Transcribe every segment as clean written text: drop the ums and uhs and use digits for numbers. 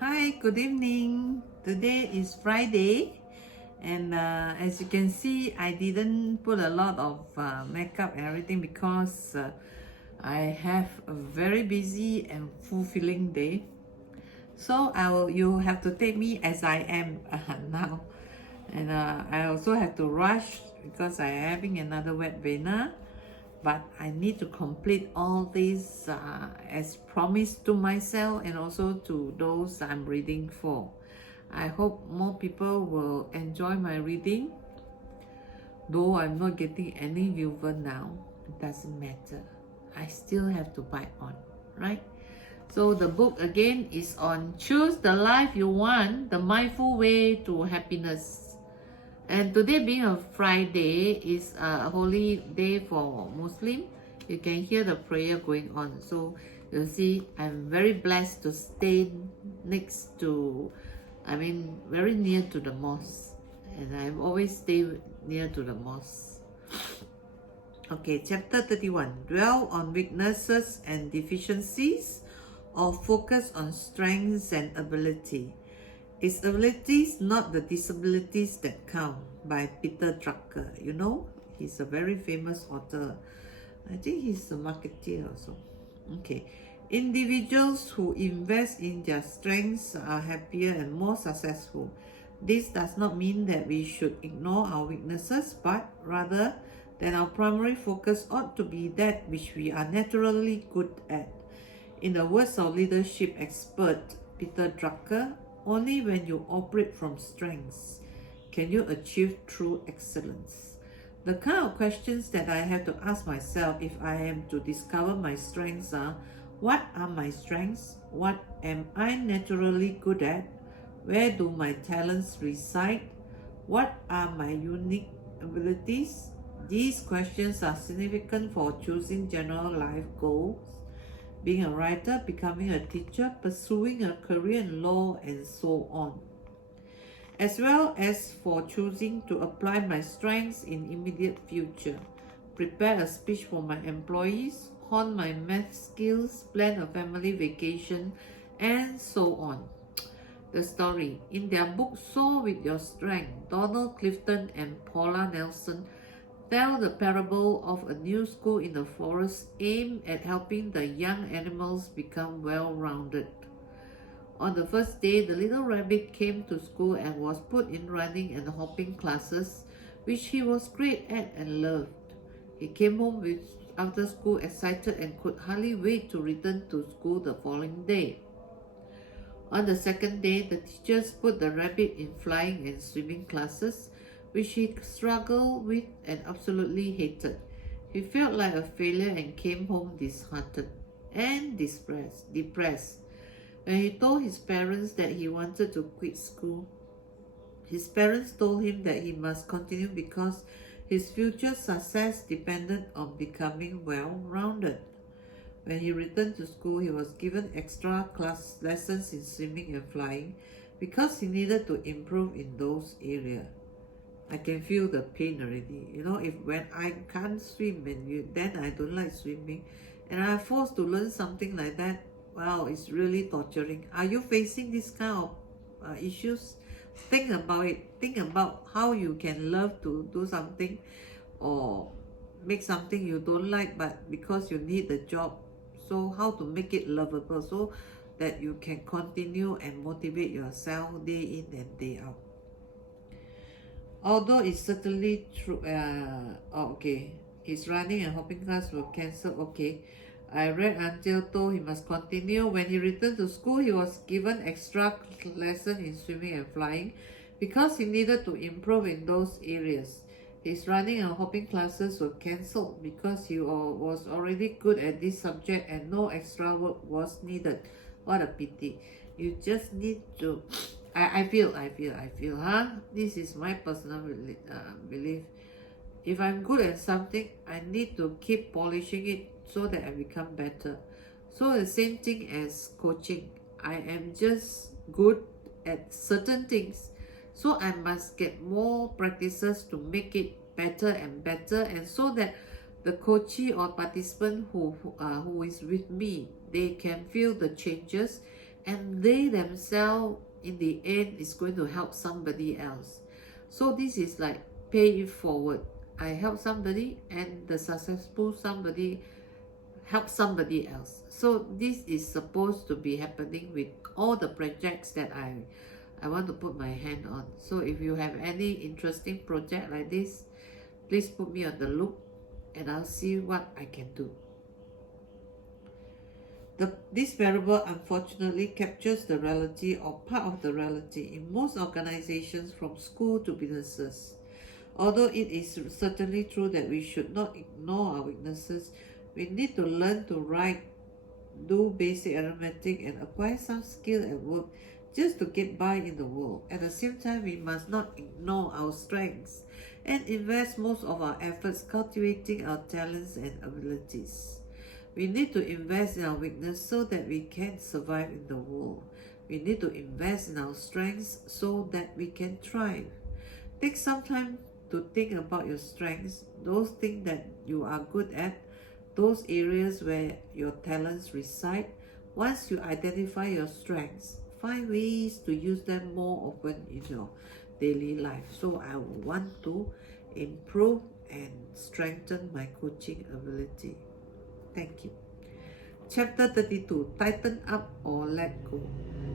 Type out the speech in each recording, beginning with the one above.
Hi, good evening. Today is Friday, and as you can see, I didn't put a lot of makeup and everything because I have a very busy and fulfilling day. So you have to take me as I am now, and I also have to rush because I'm having another wet vena, but I need to complete all these as promised to myself and also to those I'm reading for. I hope more people will enjoy my reading. Though I'm not getting any viewer now, it doesn't matter. I still have to bite on, right? So the book again is on Choose the Life You Want, the Mindful Way to Happiness. And today being a Friday is a holy day for Muslim. You can hear the prayer going on. So you see, I'm very blessed to stay next to, very near to the mosque. And I've always stayed near to the mosque. Okay, chapter 31. Dwell on weaknesses and deficiencies or focus on strengths and ability. It's abilities, not the disabilities that count, by Peter Drucker. You know, he's a very famous author. I think he's a marketeer also. Okay. Individuals who invest in their strengths are happier and more successful. This does not mean that we should ignore our weaknesses, but rather that our primary focus ought to be that which we are naturally good at. In the words of leadership expert Peter Drucker, only when you operate from strengths can you achieve true excellence. The kind of questions that I have to ask myself if I am to discover my strengths are: what are my strengths? What am I naturally good at? Where do my talents reside? What are my unique abilities? These questions are significant for choosing general life goals, being a writer, becoming a teacher, pursuing a career in law, and so on, as well as for choosing to apply my strengths in immediate future, prepare a speech for my employees, hone my math skills, plan a family vacation, and so on. The story. In their book Soar with Your Strength, Donald Clifton and Paula Nelson tell the parable of a new school in the forest aimed at helping the young animals become well-rounded. On the first day, the little rabbit came to school and was put in running and hopping classes, which he was great at and loved. He came home after school excited and could hardly wait to return to school the following day. On the second day, the teachers put the rabbit in flying and swimming classes, which he struggled with and absolutely hated. He felt like a failure and came home disheartened and depressed. When he told his parents that he wanted to quit school, his parents told him that he must continue because his future success depended on becoming well-rounded. When he returned to school, he was given extra class lessons in swimming and flying because he needed to improve in those areas. I can feel the pain already. You know, if when I can't swim then I don't like swimming, and I'm forced to learn something like that, wow, it's really torturing. Are you facing this kind of issues? Think about it. Think about how you can love to do something or make something you don't like, but because you need the job. So how to make it lovable so that you can continue and motivate yourself day in and day out. Although it's certainly true, his running and hopping class were cancelled. Okay, I read until told he must continue. When he returned to school, he was given extra lesson in swimming and flying because he needed to improve in those areas. His running and hopping classes were cancelled because he was already good at this subject and no extra work was needed. What a pity. You just need to I feel, this is my personal belief. If I'm good at something, I need to keep polishing it so that I become better. So the same thing as coaching. I am just good at certain things, so I must get more practices to make it better and better, and so that the coachee or participant who is with me, they can feel the changes and they themselves in the end is going to help somebody else. So this is like pay it forward. I help somebody and the successful somebody help somebody else. So this is supposed to be happening with all the projects that I want to put my hand on. So if you have any interesting project like this, please put me on the loop and I'll see what I can do. This parable unfortunately captures the reality or part of the reality in most organizations from school to businesses. Although it is certainly true that we should not ignore our weaknesses, we need to learn to write, do basic arithmetic, and acquire some skill at work just to get by in the world. At the same time, we must not ignore our strengths and invest most of our efforts cultivating our talents and abilities. We need to invest in our weakness so that we can survive in the world. We need to invest in our strengths so that we can thrive. Take some time to think about your strengths, those things that you are good at, those areas where your talents reside. Once you identify your strengths, find ways to use them more often in your daily life. So I want to improve and strengthen my coaching ability. Thank you. Chapter 32, Tighten Up or Let Go.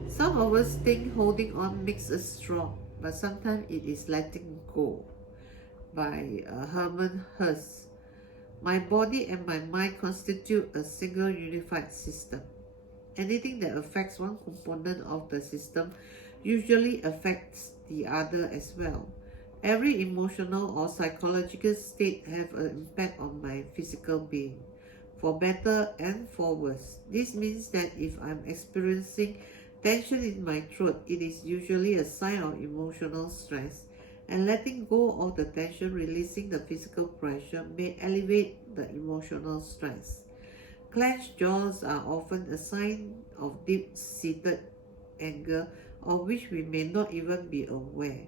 Some of us think holding on makes us strong, but sometimes it is letting go. By Herman Hesse. My body and my mind constitute a single unified system. Anything that affects one component of the system usually affects the other as well. Every emotional or psychological state have an impact on my physical being, for better and for worse. This means that if I'm experiencing tension in my throat, it is usually a sign of emotional stress, and letting go of the tension, releasing the physical pressure, may elevate the emotional stress. Clenched jaws are often a sign of deep-seated anger of which we may not even be aware.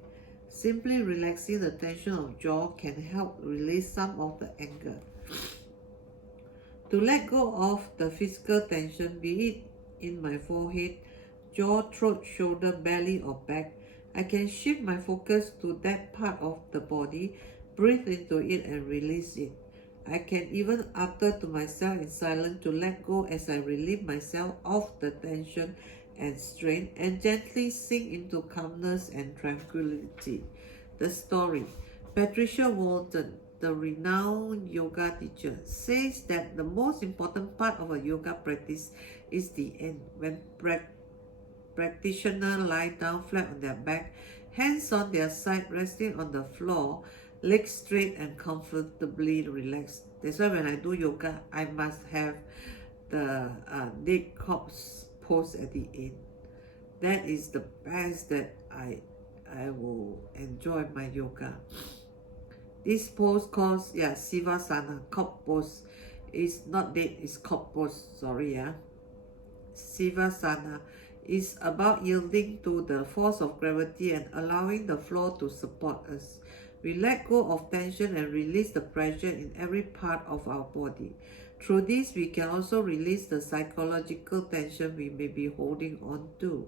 Simply relaxing the tension of jaw can help release some of the anger. To let go of the physical tension, be it in my forehead, jaw, throat, shoulder, belly, or back, I can shift my focus to that part of the body, breathe into it and release it. I can even utter to myself in silence to let go as I relieve myself of the tension and strain and gently sink into calmness and tranquility. The story. Patricia Walton, the renowned yoga teacher, says that the most important part of a yoga practice is the end. When practitioner lie down flat on their back, hands on their side, resting on the floor, legs straight and comfortably relaxed. That's why when I do yoga, I must have the leg corpse pose at the end. That is the best that I will enjoy my yoga. This pose called Sivasana, corpse pose. It's not dead, it's corpse pose. Sorry, Sivasana is about yielding to the force of gravity and allowing the floor to support us. We let go of tension and release the pressure in every part of our body. Through this, we can also release the psychological tension we may be holding on to.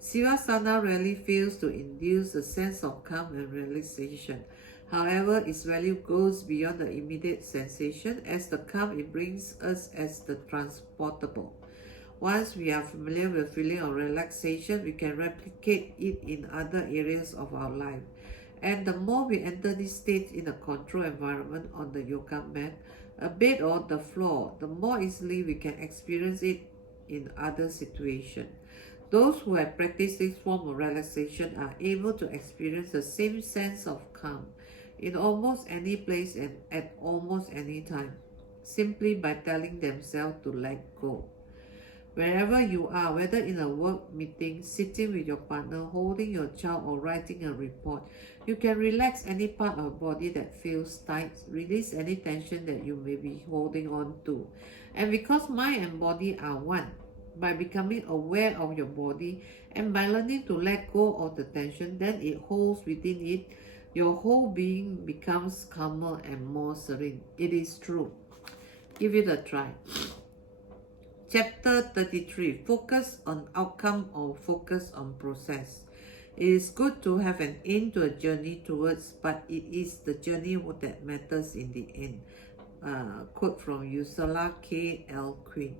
Sivasana rarely fails to induce a sense of calm and relaxation. However, its value goes beyond the immediate sensation, as the calm it brings us as the transportable. Once we are familiar with the feeling of relaxation, we can replicate it in other areas of our life. And the more we enter this state in a controlled environment on the yoga mat, a bed or the floor, the more easily we can experience it in other situations. Those who have practiced this form of relaxation are able to experience the same sense of calm in almost any place and at almost any time, simply by telling themselves to let go. Wherever you are, whether in a work meeting, sitting with your partner, holding your child, or writing a report, you can relax any part of the body that feels tight, release any tension that you may be holding on to. And because mind and body are one, by becoming aware of your body and by learning to let go of the tension that it holds within it, your whole being becomes calmer and more serene. It is true. Give it a try. Chapter 33, focus on outcome or focus on process. It is good to have an aim to a journey towards, but it is the journey that matters in the end. Quote from Ursula K. L. Quinn.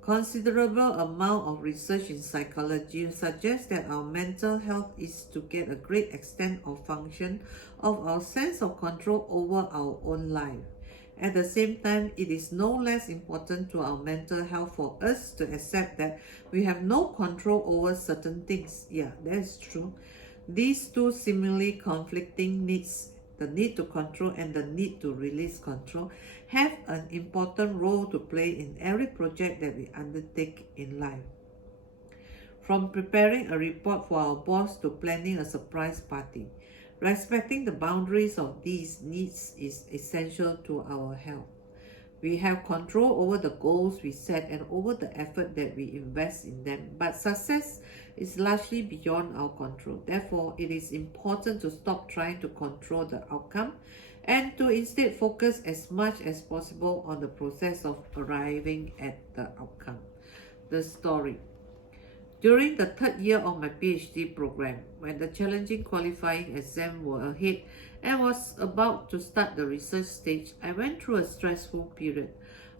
Considerable amount of research in psychology suggests that our mental health is to get a great extent of function of our sense of control over our own life. At the same time, it is no less important to our mental health for us to accept that we have no control over certain things. Yeah, that is true. These two seemingly conflicting needs, the need to control and the need to release control, have an important role to play in every project that we undertake in life. From preparing a report for our boss to planning a surprise party, respecting the boundaries of these needs is essential to our health. We have control over the goals we set and over the effort that we invest in them, but success is largely beyond our control. Therefore, it is important to stop trying to control the outcome and to instead focus as much as possible on the process of arriving at the outcome. The story. During the third year of my PhD program, when the challenging qualifying exam were ahead and was about to start the research stage, I went through a stressful period.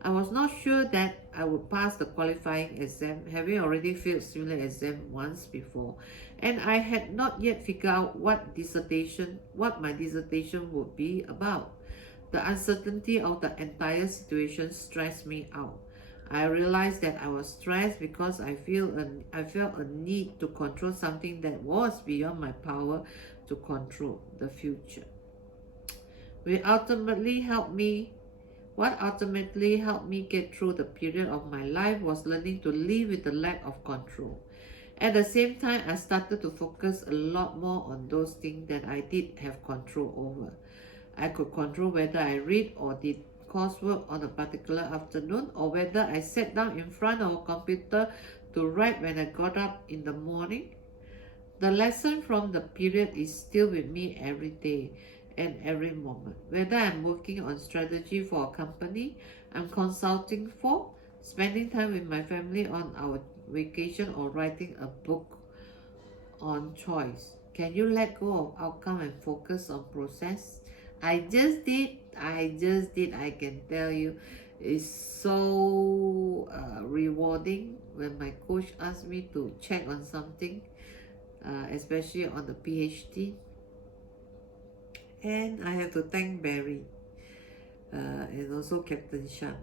I was not sure that I would pass the qualifying exam, having already failed similar exam once before, and I had not yet figured out what my dissertation would be about. The uncertainty of the entire situation stressed me out. I realized that I was stressed because I felt a need to control something that was beyond my power to control, the future. What ultimately helped me get through the period of my life was learning to live with the lack of control. At the same time, I started to focus a lot more on those things that I did have control over. I could control whether I read or did coursework on a particular afternoon, or whether I sat down in front of a computer to write when I got up in the morning. The lesson from the period is still with me every day and every moment. Whether I'm working on strategy for a company I'm consulting for, spending time with my family on our vacation, or writing a book on choice. Can you let go of outcome and focus on process? I just did. I can tell you, it's so rewarding when my coach asked me to check on something, especially on the PhD. And I have to thank Barry and also Captain Shan.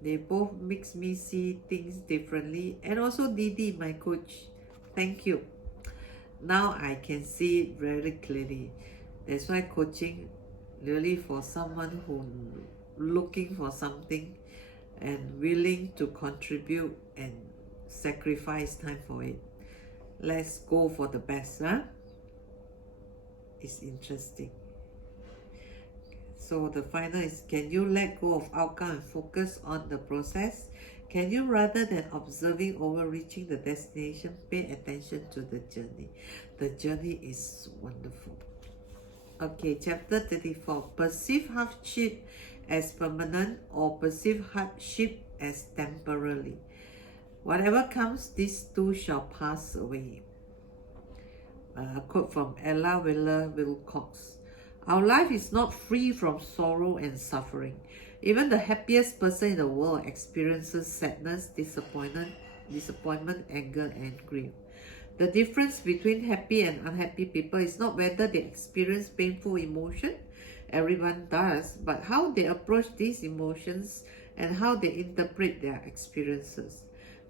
They both makes me see things differently, and also Didi, my coach. Thank you. Now I can see it very clearly. That's why coaching really for someone who looking for something and willing to contribute and sacrifice time for it. Let's go for the best, huh? It's interesting. So the final is, can you let go of outcome and focus on the process? Can you, rather than observing over reaching the destination, pay attention to the journey? The journey is wonderful. Okay, chapter 34. Perceive hardship as permanent or perceive hardship as temporary. Whatever comes, these two shall pass away. A quote from Ella Wheeler Wilcox. Our life is not free from sorrow and suffering. Even the happiest person in the world experiences sadness, disappointment, anger, and grief. The difference between happy and unhappy people is not whether they experience painful emotion, everyone does, but how they approach these emotions and how they interpret their experiences.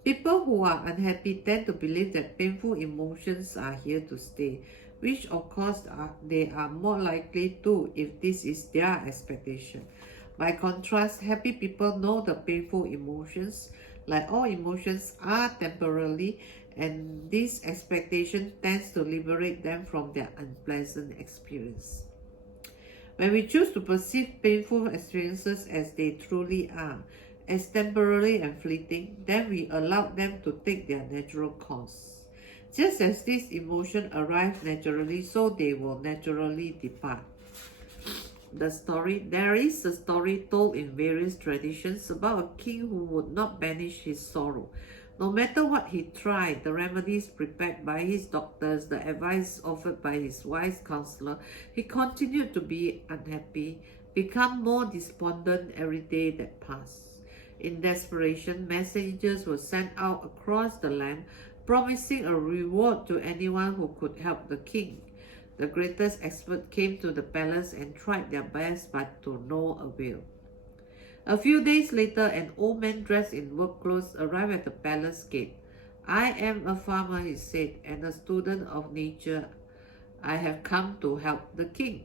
People who are unhappy tend to believe that painful emotions are here to stay, which of course they are more likely to if this is their expectation. By contrast, happy people know the painful emotions, like all emotions, are temporary, and this expectation tends to liberate them from their unpleasant experience. When we choose to perceive painful experiences as they truly are, as temporary and fleeting, then we allow them to take their natural course. Just as these emotions arrive naturally, so they will naturally depart. There is a story told in various traditions about a king who would not banish his sorrow. No matter what he tried, the remedies prepared by his doctors, the advice offered by his wise counselor, he continued to be unhappy, become more despondent every day that passed. In desperation, messengers were sent out across the land, promising a reward to anyone who could help the king. The greatest expert came to the palace and tried their best, but to no avail. A few days later, an old man dressed in work clothes arrived at the palace gate. "I am a farmer," he said, "and a student of nature. I have come to help the king."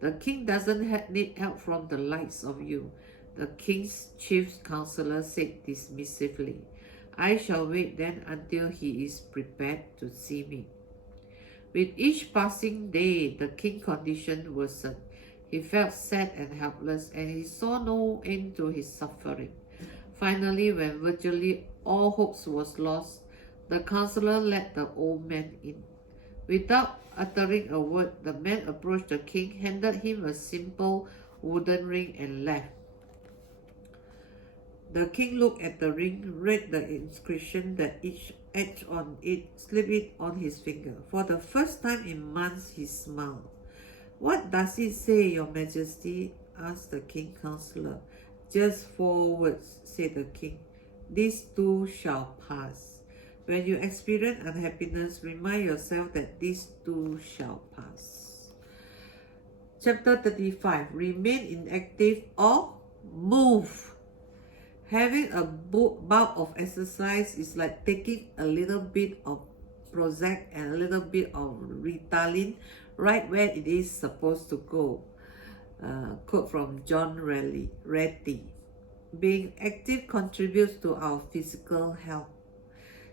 "The king doesn't need help from the likes of you," the king's chief counselor said dismissively. "I shall wait then until he is prepared to see me." With each passing day, the king's condition worsened. He felt sad and helpless, and he saw no end to his suffering. Finally, when virtually all hopes was lost, the counselor let the old man in. Without uttering a word, the man approached the king, handed him a simple wooden ring, and left. The king looked at the ring, read the inscription that each etched on it, slipped it on his finger. For the first time in months, he smiled. "What does it say, Your Majesty?" asked the king counselor. "Just 4 words," said the king. "These too shall pass." When you experience unhappiness, remind yourself that these too shall pass. Chapter 35. Remain inactive or move. Having a bout of exercise is like taking a little bit of Prozac and a little bit of Ritalin right where it is supposed to go. Quote from John Ratty. Being active contributes to our physical health,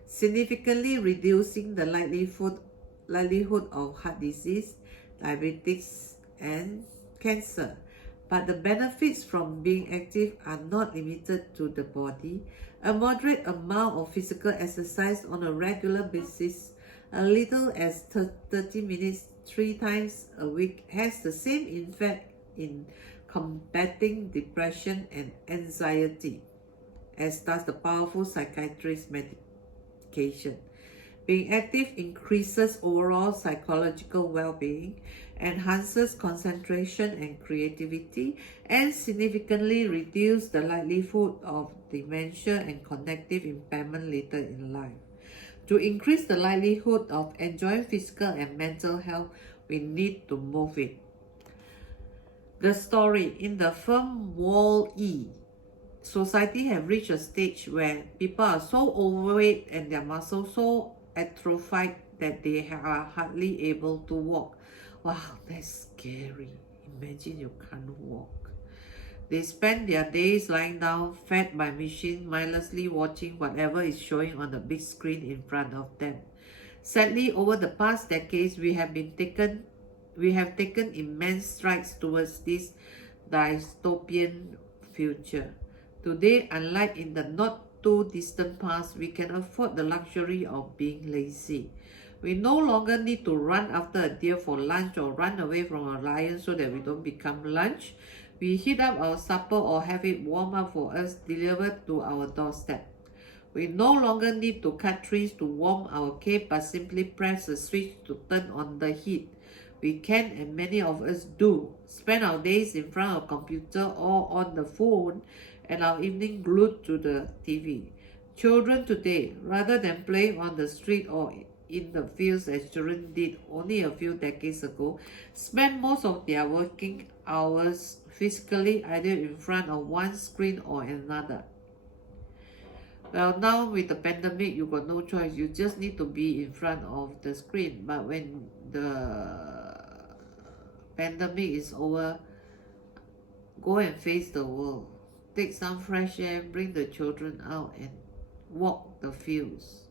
significantly reducing the likelihood of heart disease, diabetes, and cancer. But the benefits from being active are not limited to the body. A moderate amount of physical exercise on a regular basis, a little as 30 minutes 3 times a week, has the same effect in combating depression and anxiety as does the powerful psychiatrist medication. Being active increases overall psychological well-being, enhances concentration and creativity, and significantly reduces the likelihood of dementia and cognitive impairment later in life. To increase the likelihood of enjoying physical and mental health, we need to move it. The story. In the firm Wall-E, society have reached a stage where people are so overweight and their muscles so atrophied that they are hardly able to walk. Wow, that's scary. Imagine you can't walk. They spend their days lying down, fed by machine, mindlessly watching whatever is showing on the big screen in front of them. Sadly, over the past decades, we have taken immense strides towards this dystopian future. Today, unlike in the not too distant past, we can afford the luxury of being lazy. We no longer need to run after a deer for lunch or run away from a lion so that we don't become lunch. We heat up our supper or have it warm up for us, delivered to our doorstep. We no longer need to cut trees to warm our cave, but simply press a switch to turn on the heat. We can, and many of us do, spend our days in front of a computer or on the phone and our evening glued to the TV. Children today, rather than playing on the street or in the fields as children did only a few decades ago, spend most of their working hours physically either in front of one screen or another. Well, now with the pandemic, you got no choice. You just need to be in front of the screen. But when the pandemic is over, go and face the world. Take some fresh air, bring the children out and walk the fields.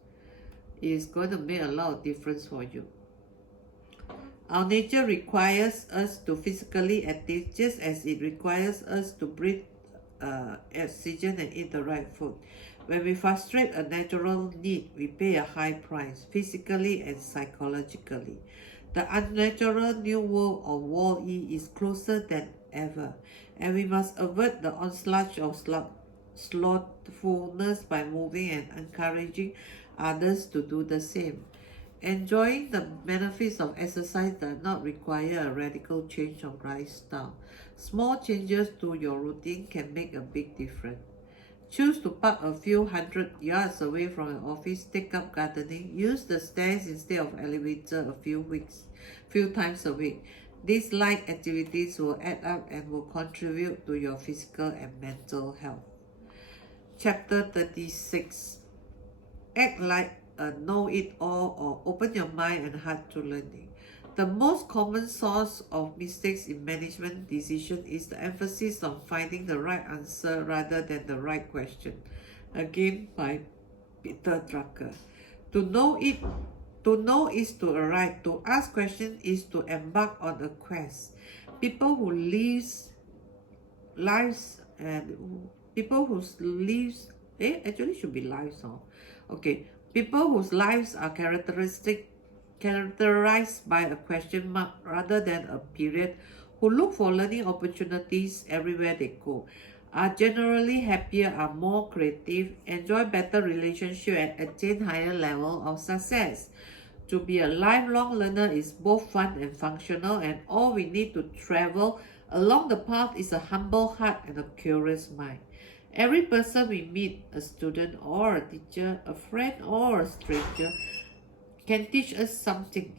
It is going to make a lot of difference for you. Our nature requires us to physically active just as it requires us to breathe oxygen and eat the right food. When we frustrate a natural need, we pay a high price, physically and psychologically. The unnatural new world of Wall-E is closer than ever. And we must avert the onslaught of slothfulness by moving and encouraging others to do the same. Enjoying the benefits of exercise does not require a radical change of lifestyle. Small changes to your routine can make a big difference. Choose to park a few hundred yards away from your office, take up gardening, use the stairs instead of elevator a few times a week. These light activities will add up and will contribute to your physical and mental health. Chapter 36. Act like a know-it-all or open your mind and heart to learning. The most common source of mistakes in management decision is the emphasis on finding the right answer rather than the right question. Again by Peter Drucker. To know is to arrive. To ask questions is to embark on a quest. People whose lives actually should be lives, okay. People whose lives are characterized by a question mark rather than a period, who look for learning opportunities everywhere they go, are generally happier, are more creative, enjoy better relationships, and attain higher level of success. To be a lifelong learner is both fun and functional, and all we need to travel along the path is a humble heart and a curious mind. Every person we meet, a student or a teacher, a friend or a stranger, can teach us something.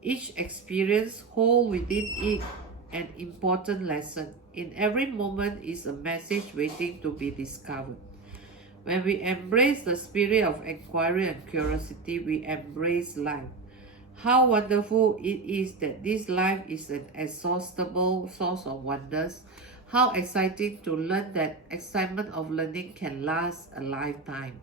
Each experience holds within it an important lesson. In every moment is a message waiting to be discovered. When we embrace the spirit of inquiry and curiosity, we embrace life. How wonderful it is that this life is an exhaustible source of wonders. How exciting to learn that excitement of learning can last a lifetime.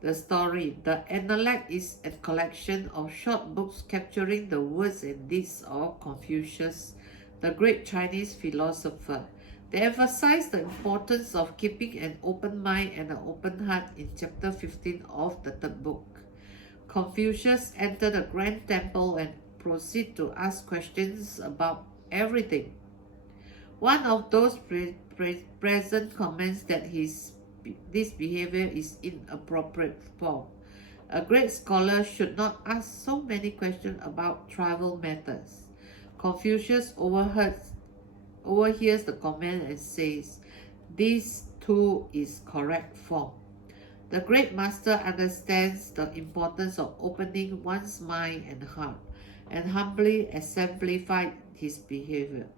The story. The Analect is a collection of short books capturing the words and deeds of Confucius, the great Chinese philosopher. They emphasize the importance of keeping an open mind and an open heart in chapter 15 of the third book. Confucius entered a grand temple and proceeded to ask questions about everything. One of those present comments that this behavior is inappropriate form. A great scholar should not ask so many questions about travel matters. Confucius overhears the comment and says, "This too is correct form." The great master understands the importance of opening one's mind and heart, and humbly exemplified his behavior.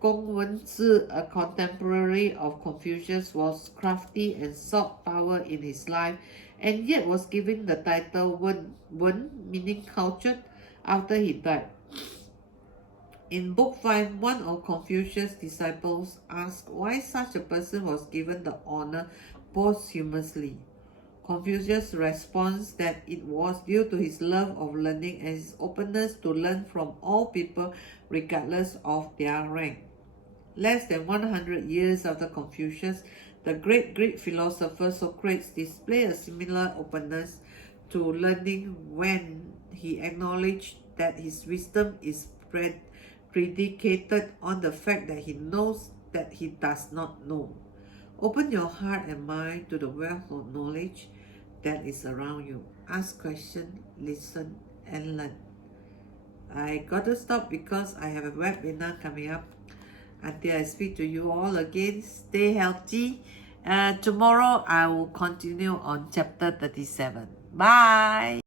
Gong Wen-zi, a contemporary of Confucius, was crafty and sought power in his life, and yet was given the title Wen, meaning cultured, after he died. In Book 5, one of Confucius' disciples asked why such a person was given the honor posthumously. Confucius' responds that it was due to his love of learning and his openness to learn from all people regardless of their rank. Less than 100 years after Confucius, the great Greek philosopher Socrates displayed a similar openness to learning when he acknowledged that his wisdom is predicated on the fact that he knows that he does not know. Open your heart and mind to the wealth of knowledge that is around you. Ask questions, listen, and learn. I got to stop because I have a webinar coming up. Until I speak to you all again, stay healthy. Tomorrow I will continue on chapter 37. Bye.